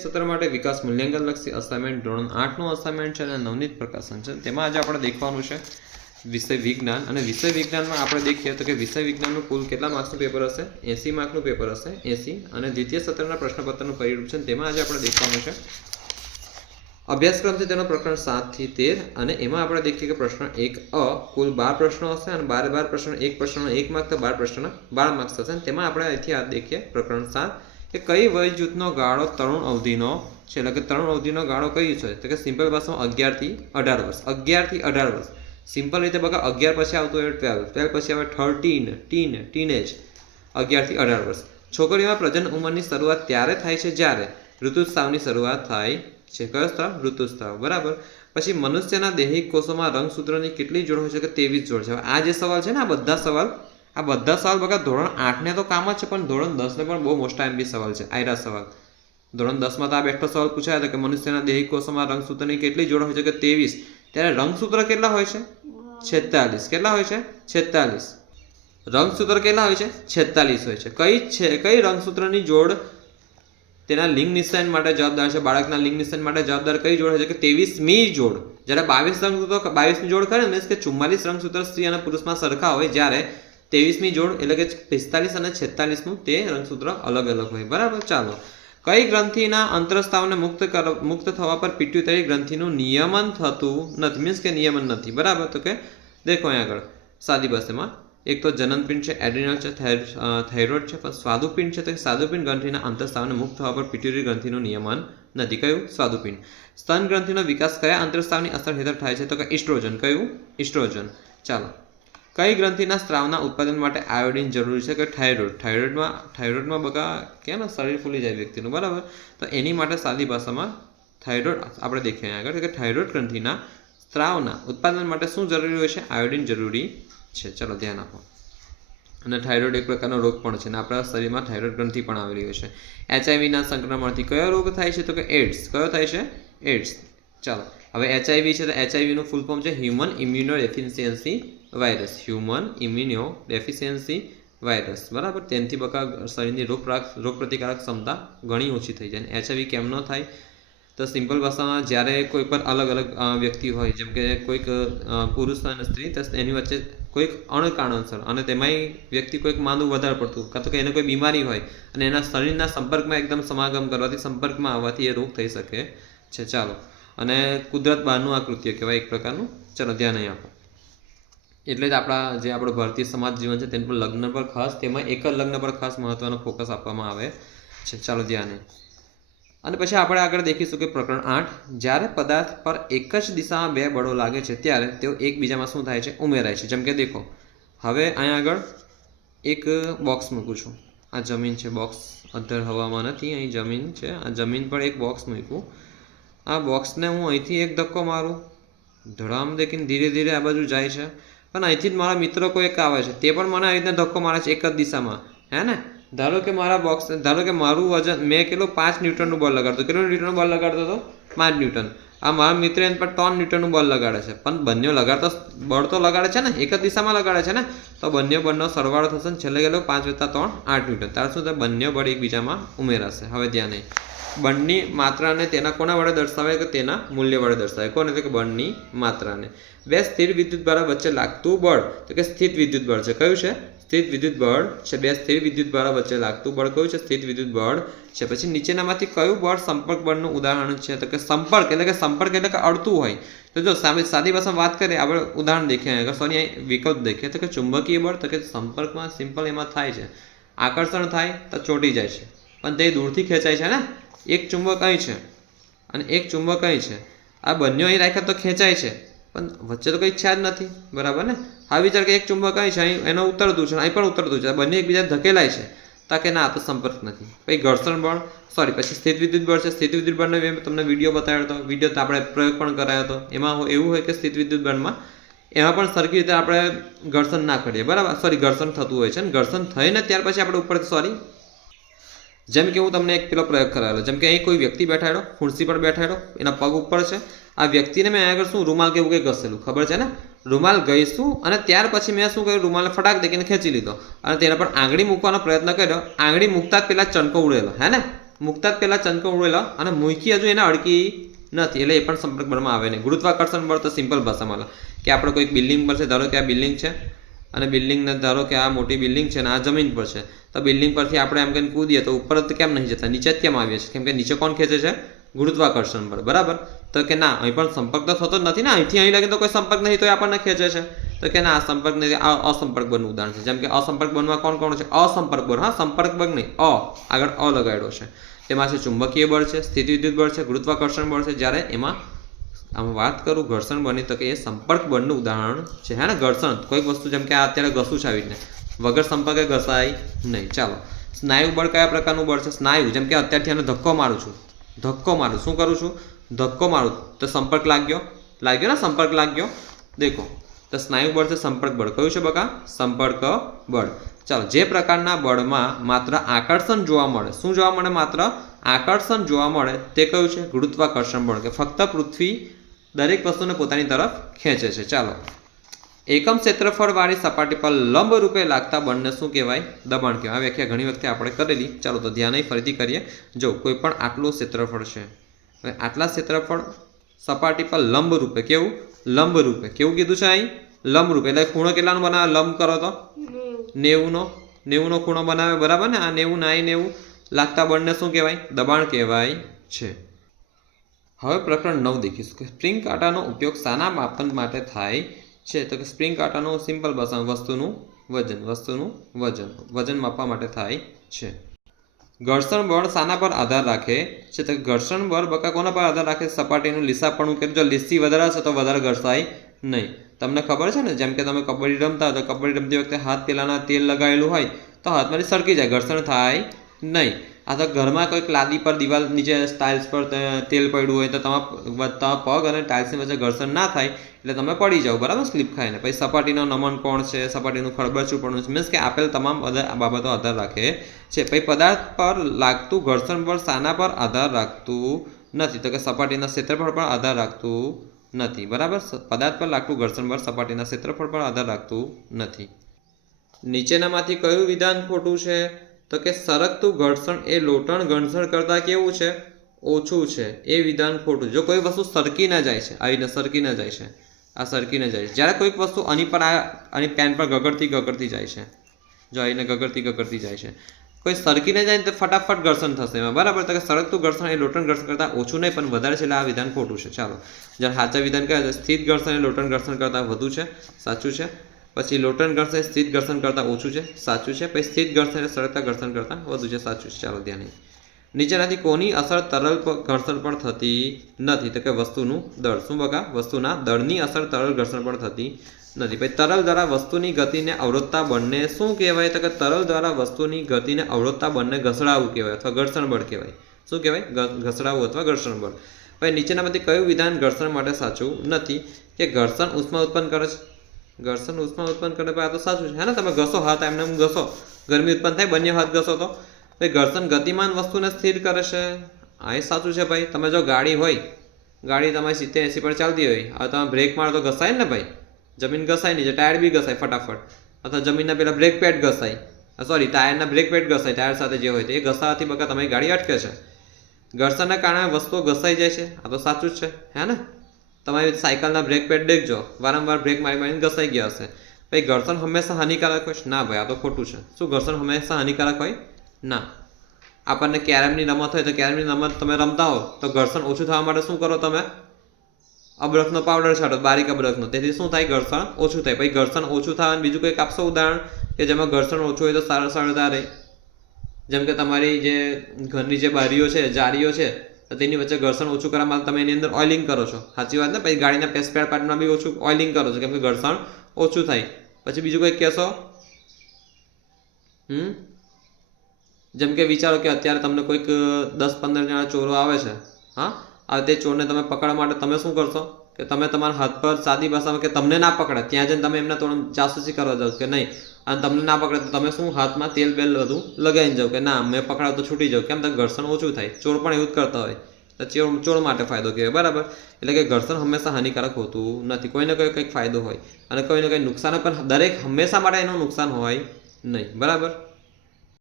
સત્ર માટે વિકાસ મૂલ્યાંકન લક્ષી અસાઇનમેન્ટ ધોરણ 8 નું અસાઇનમેન્ટ છે અને નવનીત પ્રકાશન છે। તેમાં આજે આપણે દેખવાનું છે વિષય વિજ્ઞાન અને વિષય વિજ્ઞાનમાં આપણે देखીએ તો કે વિષય વિજ્ઞાનનું કુલ કેટલા માર્ક્સનું પેપર હશે 80 માર્કનું પેપર હશે 80 અને દ્વિતીય સત્રના પ્રશ્નપત્રનું પરિરૂપ છે। તેમાં આજે આપણે દેખવાનું છે અભ્યાસક્રમ છે તેનો પ્રકરણ 7 થી 13 અને એમાં આપણે देखીએ કે પ્રશ્ન 1 અ કુલ 12 પ્રશ્નો હશે અને 12 પ્રશ્ન એક પ્રશ્નનો 1 માર્ક તો 12 પ્રશ્નના 12 માર્ક્સ હશે। તેમાં આપણે અહીંથી આ देखીએ પ્રકરણ 7 કે કઈ વય જૂથનો ગાળો તરુણ અવધિનો છે એટલે કે તરુણ અવધિનો ગાળો કઈ છે તો કે સિમ્પલ ભાષામાં 11 થી 18 વર્ષ 11 થી 18 વર્ષ સિમ્પલ રીતે બગા 11 પછી આવતું હોય 12 12 પછી આવે 13 ટીનેજ 11 થી 18 વર્ષ। છોકરીઓમાં પ્રજનન ઉંમરની શરૂઆત ત્યારે થાય છે જ્યારે ઋતુસ્રાવની શરૂઆત થાય છે। કયો સ્ત્રાવ ઋતુસ્રાવ બરાબર। પછી મનુષ્યના દૈહિક કોષોમાં રંગસૂત્રોની કેટલી જોડ હોય છે કે 23 જોડ છે। આ જે સવાલ છે ને આ બધા સવાલ બગા ધોરણ 8 ને તો કામ જ છે પણ ધોરણ 10 ને પણ બહુ મોસ્ટ એમબી સવાલ છે। આયરા સવાલ ધોરણ 10 માં તો આ બેઠો સવાલ પૂછાયો હતો કે મનુષ્યના દૈહિક કોષોમાં રંગસૂત્રોની કેટલી જોડ હોય છે કે 23 ત્યારે રંગસૂત્ર કેટલા હોય છે 46 કેટલા હોય છે 46 રંગસૂત્ર કેટલા હોય છે 46 હોય છે। કઈ રંગસૂત્રની જોડ તેના લિંગ નિશાન માટે જવાબદાર છે બાળકના લિંગ નિશાન માટે જવાબદાર કઈ જોડ છે કે 23મી જોડ। જ્યારે 22 રંગસૂત્રો 22મી જોડ કરે મીન્સ કે 44 રંગસૂત્ર સ્ત્રી અને પુરુષમાં સરખા હોય જ્યારે 23મી જોડ એટલે કે 45 અને 46નું તે રંગસૂત્ર અલગ અલગ હોય બરાબર। ચાલો કઈ ગ્રંથિના અંતરસ્ત્રાવને મુક્ત થવા પર પિટ્યુટરી ગ્રંથિનું નિયમન થતું નથી મીન્સ કે નિયમન નથી બરાબર। તો કે દેખો અહીં આગળ સાદી ભાષામાં એક તો જનનપિંડ છે એડ્રિનલ છે થાઇરોઇડ છે પણ સ્વાદુપિંડ છે તો સ્વાદુપિંડ ગ્રંથિના અંતરસ્ત્રાવને મુક્ત થવા પર પિટ્યુટરી ગ્રંથિનું નિયમન નથી। કયું સ્વાદુપિંડ। સ્તન ગ્રંથિનો વિકાસ કયા અંતરસ્ત્રાવની અસર હેઠળ થાય છે તો કે ઇસ્ટ્રોજન। કયું ઇસ્ટ્રોજન। ચાલો કઈ ગ્રંથિના સ્ત્રાવના ઉત્પાદન માટે આયોડિન જરૂરી છે કે થાઇરોઇડમાં બગા કેમ શરીર ફૂલી જાય વ્યક્તિનું બરાબર। તો એની માટે સાદી ભાષામાં થાઇરોઇડ આપણે દેખીએ આગળ કે થાઇરોઇડ ગ્રંથિના સ્ત્રાવના ઉત્પાદન માટે શું જરૂરી હોય છે આયોડિન જરૂરી છે। ચલો ધ્યાન આપો અને થાઇરોઇડ એક પ્રકારનો રોગ પણ છે અને આપણા શરીરમાં થાઇરોઇડ ગ્રંથિ પણ આવેલી હોય છે। એચઆઈવીના સંક્રમણથી કયો રોગ થાય છે તો કે એડ્સ। કયો થાય છે એડ્સ। ચાલો હવે એચઆઈવી છે તો એચઆઈવીનું ફૂલ ફોર્મ છે human immuno deficiency virus. Human immuno deficiency virus બરાબર। તેનાથી બકા શરીરની રોગ પ્રતિકારક ક્ષમતા ઘણી ઓછી થઈ જાય। એચઆઈવી કેમ ન થાય તો સિમ્પલ ભાષામાં જ્યારે કોઈ પર અલગ અલગ વ્યક્તિ હોય જેમ કે કોઈક પુરુષ અને સ્ત્રી તો એની વચ્ચે કોઈક અણકારણસર અને તેમાંય વ્યક્તિ કોઈક માંદું વધારે પડતું કાં તો કે એને કોઈ બીમારી હોય અને એના શરીરના સંપર્કમાં એકદમ સમાગમ કરવાથી સંપર્કમાં આવવાથી એ રોગ થઈ શકે છે। ચાલો અને કુદરત બહારનું આ કૃત્ય કહેવાય એક પ્રકારનું। ચલો ધ્યાન અહીં આપો એટલે જ આપણા જે આપણો ભારતીય સમાજ જીવન છે તેના પર લગ્ન પર ખાસ તેમાં એક જ લગ્ન પર ખાસ મહત્વનો ફોકસ આપવામાં આવે છે। ચાલો ધ્યાન અને પછી આપણે આગળ દેખીશું કે પ્રકરણ 8 જ્યારે પદાર્થ પર એક જ દિશામાં બે બળો લાગે છે ત્યારે તેઓ એકબીજામાં શું થાય છે ઉમેરાય છે। જેમ કે દેખો હવે અહીંયા આગળ એક બોક્સ મૂકું છું આ જમીન છે બોક્સ અંદર હવામાં નથી અહીં જમીન છે આ જમીન પર એક બોક્સ મૂક્યું આ બોક્સને હું અહીંથી એક ધક્કો મારું ધડામ દેખીને ધીરે ધીરે આ બાજુ જાય છે પણ અહીંથી જ મારા મિત્ર કોઈ એક આવે છે તે પણ મને આવી રીતના ધક્કો મારે છે એક જ દિશામાં હે ને। ધારો કે મારું વજન મેં કેટલું 5 ન્યૂટનનું બળ લગાડતો કેટલું ન્યૂટનનું બળ લગાડતો હતો 5 ન્યૂટન આ મારા મિત્ર એના પર 3 ન્યૂટનનું બળ લગાડે છે પણ બંને લગાડતો બળ તો લગાડે છે ને એક જ દિશામાં લગાડે છે ને તો બંને બળનો સરવાળો થશે ને છેલ્લે ગયેલો 5 + 3 8 ન્યૂટન ત્યારે શું થાય બંને બળ એકબીજામાં ઉમેરાશે। હવે ધ્યાન નહીં બળની માત્રાને તેના કોના વડે દર્શાવે કે તેના મૂલ્ય વડે દર્શાવે કોને તો કે બળની માત્રાને। બે સ્થિર વિદ્યુત ભાર વચ્ચે લાગતું બળ તો કે સ્થિત વિદ્યુત બળ છે। કયું છે સ્થિત વિદ્યુત બળ છે। બે સ્થિર વિદ્યુત ભાર વચ્ચે લાગતું બળ કયું છે સ્થિત વિદ્યુત બળ છે। પછી નીચેનામાંથી કયું બળ સંપર્ક બળનું ઉદાહરણ છે તો કે સંપર્ક એટલે કે અડતું હોય તો જો સાદી ભાષામાં વાત કરીએ આપણે ઉદાહરણ દેખીએ સોરી વિકલ્પ દેખીએ તો કે ચુંબકીય બળ તો કે સંપર્કમાં સિમ્પલ એમાં થાય છે આકર્ષણ થાય તો ચોંટી જાય છે પણ તે દૂરથી ખેંચાય છે ને એક ચુંબક અહીં છે અને એક ચુંબક અહીં છે આ બંને અહીં રાખ્યા તો ખેંચાય છે પણ વચ્ચે તો કંઈ ઈચ્છા જ નથી બરાબર ને। હા વિચાર કે એક ચુંબક અહીં છે અહીં એનો ઉતરતું છે અહીં પણ ઉતરતું છે બંને એકબીજા ધકેલાય છે તા કે ના તો સંપર્ક નથી। પછી ઘર્ષણ બળ પછી સ્થિત વિદ્યુત બળ છે। સ્થિત વિદ્યુત બળનો મેં તમને વિડીયો બતાવ્યો હતો વિડીયો તો આપણે પ્રયોગ પણ કરાયો હતો એમાં એવું હોય કે સ્થિત વિદ્યુત બળમાં એમાં પણ સરખી રીતે આપણે ઘર્ષણ ના કરીએ બરાબર ઘર્ષણ થતું હોય છે અને ઘર્ષણ થઈને ત્યાર પછી આપણે ઉપર જેમ કે હું તમને એક પેલો પ્રયોગ કરાવેલો જેમ કે અહીં કોઈ વ્યક્તિ બેઠાડો ખુરશી પર બેઠાડો એના પગ ઉપર છે આ વ્યક્તિને મેં આગળ શું રૂમાલ કેવું કંઈ ઘસેલું ખબર છે ને રૂમાલ ગઈશું અને ત્યાર પછી મેં શું કર્યું રૂમાલને ફટાક દેખીને ખેંચી લીધો અને તેના પર આંગળી મૂકવાનો પ્રયત્ન કર્યો આંગળી મૂકતા જ પેલા ચણકો ઉડેલો હે ને મૂકતા જ પહેલાં ચંદ્રકો ઉડેલા અને મૂકી હજુ એને અડકી નથી એટલે એ પણ સંપર્ક બળમાં આવે નહીં. ગુરુત્વાકર્ષણ બળ તો સિમ્પલ ભાષામાં કે આપણે કોઈક બિલ્ડિંગ પર છે, ધારો કે આ બિલ્ડિંગ છે અને બિલ્ડિંગને ધારો કે આ મોટી બિલ્ડિંગ છે અને આ જમીન પર છે, તો બિલ્ડિંગ પરથી આપણે એમ કહીને કૂદીએ તો ઉપર જ કેમ નહીં જતા, નીચે જ કેમ આવીએ છીએ? કેમ કે નીચે કોણ ખેંચે છે? ગુરુત્વાકર્ષણ બળ, બરાબર. તો કે ના, અહીં પણ સંપર્ક તો થતો જ નથી ને, અહીંથી અહીં લગી તો કોઈ સંપર્ક નહીં, તો આપણને ખેંચે છે. તો કે ના, આ સંપર્ક નથી, આ અસંપર્ક બળનું ઉદાહરણ છે. જેમ કે અસંપર્ક બળમાં કોણ કોણ છે? અસંપર્ક બળ, હા, સંપર્ક બળ નહીં, આગળ લગાડ્યો છે. તેમાં છે ચુંબકીય બળ છે, સ્થિતિવિદ્યુત બળ છે, ગુરુત્વાકર્ષણ બળ છે. જ્યારે એમાં આમ વાત કરું ઘર્ષણ બળની તો કે એ સંપર્ક બળનું ઉદાહરણ છે. હે ને, ઘર્ષણ કોઈક વસ્તુ જેમ કે આ અત્યારે ઘસું છે આવી રીતે, વગર સંપર્કે ઘસાય નહીં. ચાલો, સ્નાયુ બળ કયા પ્રકારનું બળ છે? સ્નાયુ, જેમ કે અત્યારથી આને ધક્કો મારું છું, શું કરું છું? ધક્કો મારું તો સંપર્ક લાગ્યો ને, સંપર્ક લાગ્યો. દેખો, તો સ્નાયુ બળ છે સંપર્ક બળ. કયું છે બકા? સંપર્ક બળ. ચાલો, જે પ્રકારના બળમાં માત્ર આકર્ષણ જોવા મળે, શું જોવા મળે? માત્ર આકર્ષણ જોવા મળે તે કયું છે? ગુરુત્વાકર્ષણ બળ, કે ફક્ત પૃથ્વી દરેક વસ્તુને પોતાની તરફ ખેંચે છે. ચાલો, એકમ ક્ષેત્રફળ વાળી સપાટી પર લંબ રૂપે લાગતા બળને શું કહેવાય? દબાણ કહેવાય. આ વ્યાખ્યા ઘણી વખતે આપણે કરેલી. ચાલો, તો ધ્યાન ફરીથી કરીએ. જો કોઈ પણ આટલું ક્ષેત્રફળ છે, હવે આટલા ક્ષેત્રફળ સપાટી પર લંબ રૂપે, કેવું? લંબ રૂપે. કેવું કીધું છે અહીં? લંબ રૂપે. એટલે ખૂણો કેટલાનો બનાવે? લંબ કરો તો 90નો ખૂણો બનાવે, બરાબર ને? આ 90 ના 90 લાગતા બળને શું કહેવાય? દબાણ કહેવાય છે. હવે પ્રકરણ 9 દેખીશું કે સ્પ્રિંગ કાંટાનો ઉપયોગ શાના માપન માટે થાય છે? તો કે સ્પ્રિંગ કાંટાનો સિમ્પલ ભાષામાં વજન માપવા માટે થાય છે. ઘર્ષણ બળ શાના પર આધાર રાખે છે? તો ઘર્ષણ બળ બકા કોના પર આધાર રાખે? સપાટીનું લીસાપણું. કે જો લીસી વધારે હશે તો વધારે ઘર્ષાય નહીં. તમને ખબર છે ને, જેમ કે તમે કબડ્ડી રમતા હોય તો કબડ્ડી રમતી વખતે હાથ પેલાના તેલ લગાવેલું હોય તો હાથમાંથી સરકી જાય, ઘર્ષણ થાય નહીં. આ તો ઘરમાં કોઈક લાદી પર, દિવાલ નીચે ટાઇલ્સ પર તેલ પડ્યું હોય તો તમારા પગ અને ટાઇલ્સની વચ્ચે ઘર્ષણ ના થાય એટલે તમે પડી જાઓ, બરાબર, સ્લીપ ખાઈને. પછી સપાટીનો નમન કોણ છે, સપાટીનું ખળબચુંપણું છે, મીન્સ કે આપેલ તમામ બાબતો આધાર રાખે છે. પછી પદાર્થ પર લાગતું ઘર્ષણ બળ શાના પર આધાર રાખતું નથી? તો કે સપાટીના ક્ષેત્રફળ પર આધાર રાખતું નથી, બરાબર. પદાર્થ પર લાગતું ઘર્ષણ બળ સપાટીના ક્ષેત્રફળ પર આધાર રાખતું નથી. નીચેનામાંથી કયું વિધાન ખોટું છે? તો કે સરકતું ઘર્ષણ એ લોટણ ઘર્ષણ કરતાં કેવું છે? ઓછું છે. એ વિધાન ખોટું. જો કોઈ વસ્તુ સરકી ના જાય છે, આવીને સરકી ના જાય છે, આ સરકી ના જાય છે. જ્યારે કોઈક વસ્તુ આની પેન પર ગગડતી જાય છે, જો આવીને ગગડતી જાય છે, કોઈ સરકીને જાય તો ફટાફટ ઘર્ષણ થશે એમાં, બરાબર. તો કે સરકતું ઘર્ષણ એ લોટણ ઘર્ષણ કરતાં ઓછું નહીં પણ વધારે છે, એટલે આ વિધાન ખોટું છે. ચાલો, જ્યારે સાચા વિધાન કયા છે? સ્થિત ઘર્ષણ એ લોટણ ઘર્ષણ કરતાં વધુ છે, સાચું છે. પછી લોટણ ઘર્ષણ એ સ્થિત ઘર્ષણ કરતાં ઓછું છે, સાચું છે. પછી સ્થિત ઘર્ષણ એ સરકતા ઘર્ષણ કરતાં વધુ છે, સાચું છે. ચાલો, ધ્યાન. નીચેનાથી કોની અસર તરલ ઘર્ષણ પર થતી નથી? તો કે વસ્તુનું દળ. શું બકા? વસ્તુના દળની અસર તરલ ઘર્ષણ પર થતી નથી. પછી તરલ દ્વારા વસ્તુની ગતિને અવરોધતા બળને શું કહેવાય? તો કે તરલ દ્વારા વસ્તુની ગતિને અવરોધતા બળને ઘસડાવવું કહેવાય અથવા ઘર્ષણ બળ કહેવાય. શું કહેવાય? ઘસડાવવું અથવા ઘર્ષણ બળ. પછી નીચેનામાંથી કયું વિધાન ઘર્ષણ માટે સાચું નથી? કે ઘર્ષણ ઉષ્મા ઉત્પન્ન કરે છે. ઘર્ષણ ઉષ્મા ઉત્પન્ન કરે, આ તો સાચું છે. હે ને, તમે ઘસો હાથ, એમને ઘસો, ગરમી ઉત્પન્ન થાય, બંને હાથ ઘસો તો. ભાઈ ઘર્ષણ ગતિમાન વસ્તુને સ્થિર કરે છે, આ એ સાચું છે. ભાઈ તમે જો ગાડી હોય, ગાડી તમારી 70-80 પર ચાલતી હોય, હવે તમે બ્રેક મારો તો ઘસાય ને ભાઈ, જમીન ઘસાય નહીં, ટાયર બી ઘસાય ફટાફટ, અથવા જમીનના પેલા બ્રેક પેડ ઘસાય, સોરી ટાયરના બ્રેક પેડ ઘસાય, ટાયર સાથે જે હોય તો એ ઘસાવાથી બકા તમારી ગાડી અટકે છે. ઘર્ષણના કારણે વસ્તુઓ ઘસાઈ જાય છે, આ તો સાચું જ છે. હે ને, તમારી સાયકલના બ્રેક પેડ દેખજો, વારંવાર બ્રેક મારીને ઘસાઈ ગયા હશે. ભાઈ ઘર્ષણ હંમેશા હાનિકારક હોય? ના ભાઈ, આ તો ખોટું છે. શું ઘર્ષણ હંમેશા હાનિકારક હોય? ના. આપણને કેરમની રમત હોય તો કેરમની રમત તમે રમતા હો તો ઘર્ષણ ઓછું થવા માટે શું કરો? તમે અબરખનો પાવડર છાંટો, બારીક અબરખનો, તેથી શું થાય? ઘર્ષણ ઓછું થાય. પછી ઘર્ષણ ઓછું થાય અને બીજું કંઈક આપશો ઉદાહરણ કે જેમાં ઘર્ષણ ઓછું હોય તો સરળતા રહે? જેમ કે તમારી જે ઘરની જે બારીઓ છે, જાળીઓ છે, તો તેની વચ્ચે ઘર્ષણ ઓછું કરવા માટે તમે એની અંદર ઓઇલિંગ કરો છો, સાચી વાત ને? પછી ગાડીના સ્પેર પાર્ટમાં બી ઓછું ઓઇલિંગ કરો છો, કેમ કે ઘર્ષણ ઓછું થાય. પછી બીજું કંઈક કહેશો? જેમ કે વિચારો કે અત્યારે તમને કોઈક 10-15 જણા ચોરો આવે છે, હા, હવે તે ચોરને તમે પકડવા માટે તમે શું કરશો? કે તમે તમારા હાથ પર સાદી ભાષામાં કે તમને ના પકડે ત્યાં જઈને તમે એમને થોડું જાસૂસી કરવા જાઓ કે નહીં, અને તમને ના પકડે તો તમે શું હાથમાં તેલ બેલ બધું લગાવીને જાઓ કે ના મેં પકડાવ તો છૂટી જાવ. કેમ? તો ઘર્ષણ ઓછું થાય. ચોર પણ એવું જ કરતા હોય તો ચોર માટે ફાયદો કહેવાય, બરાબર. એટલે કે ઘર્ષણ હંમેશા હાનિકારક હોતું નથી, કોઈને કોઈ કંઈક ફાયદો હોય અને કોઈને કંઈ નુકસાન, પણ દરેક હંમેશા માટે એનું નુકસાન હોય નહીં, બરાબર.